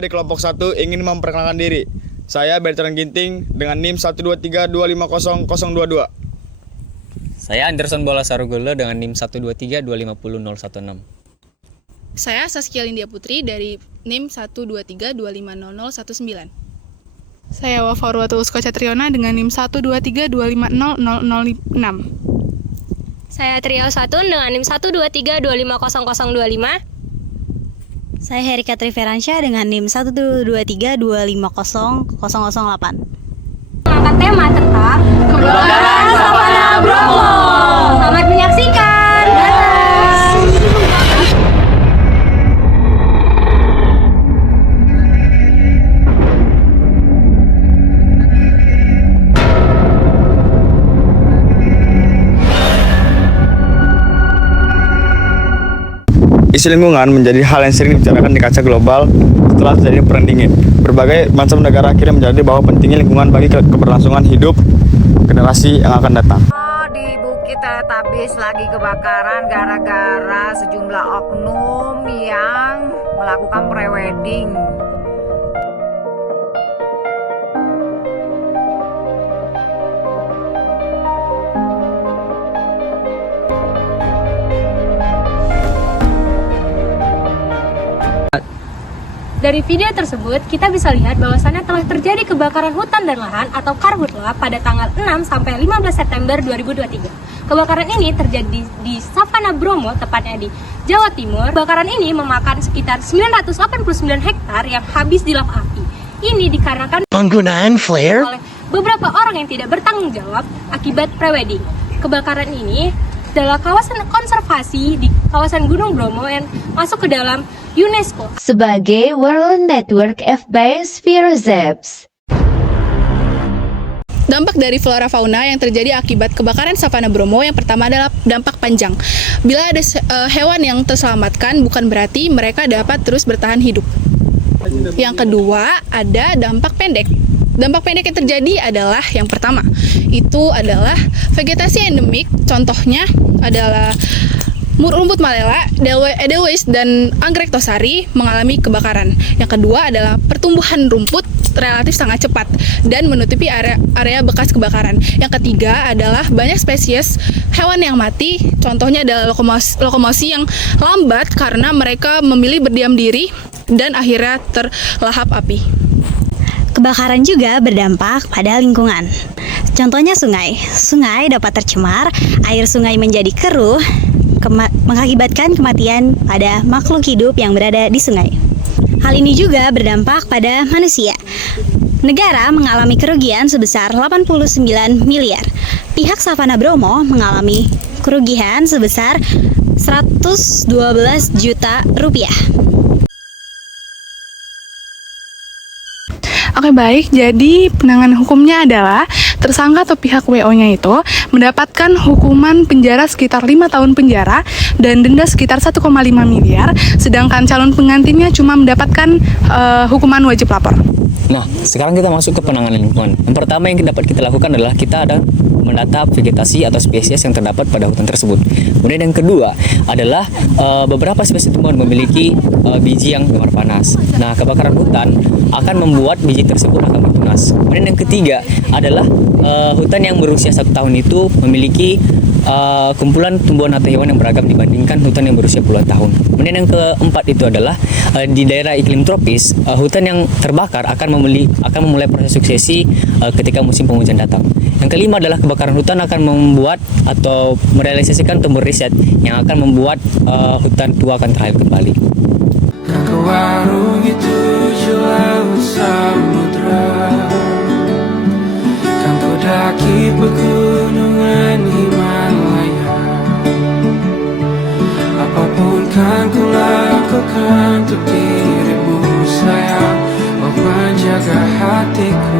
dari kelompok 1 ingin memperkenalkan diri. Saya Bertrand Ginting dengan NIM 123250022. Saya Anderson Bola Sarugolo dengan NIM 123250016. Saya Saskia Lindia Putri dari NIM 123250019. Saya Wafa Urwatu Usko Catriona dengan NIM 123250006. Saya Trio Satun dengan NIM 123250025. Saya Herika Triveransyah dengan NIM 123250008. Mengangkat tema tentang Kebakaran Savana Bromo. Selamat menyaksikan. Isu lingkungan menjadi hal yang sering dibicarakan di kancah global setelah terjadi perang dingin. Berbagai macam negara akhirnya menjadi bahwa pentingnya lingkungan bagi keberlangsungan hidup generasi yang akan datang. Di Bukit Teletabis lagi kebakaran gara-gara sejumlah oknum yang melakukan prewedding. Dari video tersebut, kita bisa lihat bahwasannya telah terjadi kebakaran hutan dan lahan atau karhutla pada tanggal 6 sampai 15 September 2023. Kebakaran ini terjadi di Savana Bromo, tepatnya di Jawa Timur. Kebakaran ini memakan sekitar 989 hektar yang habis dilap api. Ini dikarenakan penggunaan flare oleh beberapa orang yang tidak bertanggung jawab akibat prewedding. Kebakaran ini adalah kawasan konservasi di kawasan Gunung Bromo yang masuk ke dalam UNESCO sebagai World Network of Biosphere Reserves. Dampak dari flora fauna yang terjadi akibat kebakaran Savana Bromo yang pertama adalah dampak panjang. Bila ada hewan yang terselamatkan, bukan berarti mereka dapat terus bertahan hidup. Yang kedua, ada dampak pendek. Dampak pendek yang terjadi adalah yang pertama, itu adalah vegetasi endemik, contohnya adalah rumput malela, edelweiss, dan anggrek tosari mengalami kebakaran. Yang kedua adalah pertumbuhan rumput relatif sangat cepat dan menutupi area bekas kebakaran. Yang ketiga adalah banyak spesies hewan yang mati, contohnya adalah lokomosi yang lambat karena mereka memilih berdiam diri dan akhirnya terlahap api. Kebakaran juga berdampak pada lingkungan. Contohnya sungai. Sungai dapat tercemar, air sungai menjadi keruh, mengakibatkan kematian pada makhluk hidup yang berada di sungai. Hal ini juga berdampak pada manusia. Negara mengalami kerugian sebesar 89 miliar. Pihak Savana Bromo mengalami kerugian sebesar 112 juta rupiah. Oke, baik, jadi penanganan hukumnya adalah tersangka atau pihak WO-nya itu mendapatkan hukuman penjara sekitar 5 tahun penjara dan denda sekitar 1,5 miliar, sedangkan calon pengantinnya cuma mendapatkan hukuman wajib lapor. Nah, sekarang kita masuk ke penanganan lingkungan. Yang pertama yang dapat kita lakukan adalah kita ada menata vegetasi atau spesies yang terdapat pada hutan tersebut. Kemudian yang kedua adalah beberapa spesies tumbuhan memiliki biji yang gemar panas. Nah, kebakaran hutan akan membuat biji tersebut akan bertunas. Kemudian yang ketiga adalah hutan yang berusia 1 tahun itu memiliki kumpulan tumbuhan atau hewan yang beragam dibandingkan hutan yang berusia puluhan tahun. Kemudian yang keempat itu adalah di daerah iklim tropis, hutan yang terbakar akan memulai proses suksesi ketika musim penghujan datang. Yang kelima adalah kebakaran hutan akan membuat atau merealisasikan tumbuh riset yang akan membuat hutan tua akan terhasil kembali. Ke warung itu laut samudra, kan ku daki pegunungan Himalaya. Apapun kan ku lakukan untuk dirimu sayang, oh penjaga hatiku.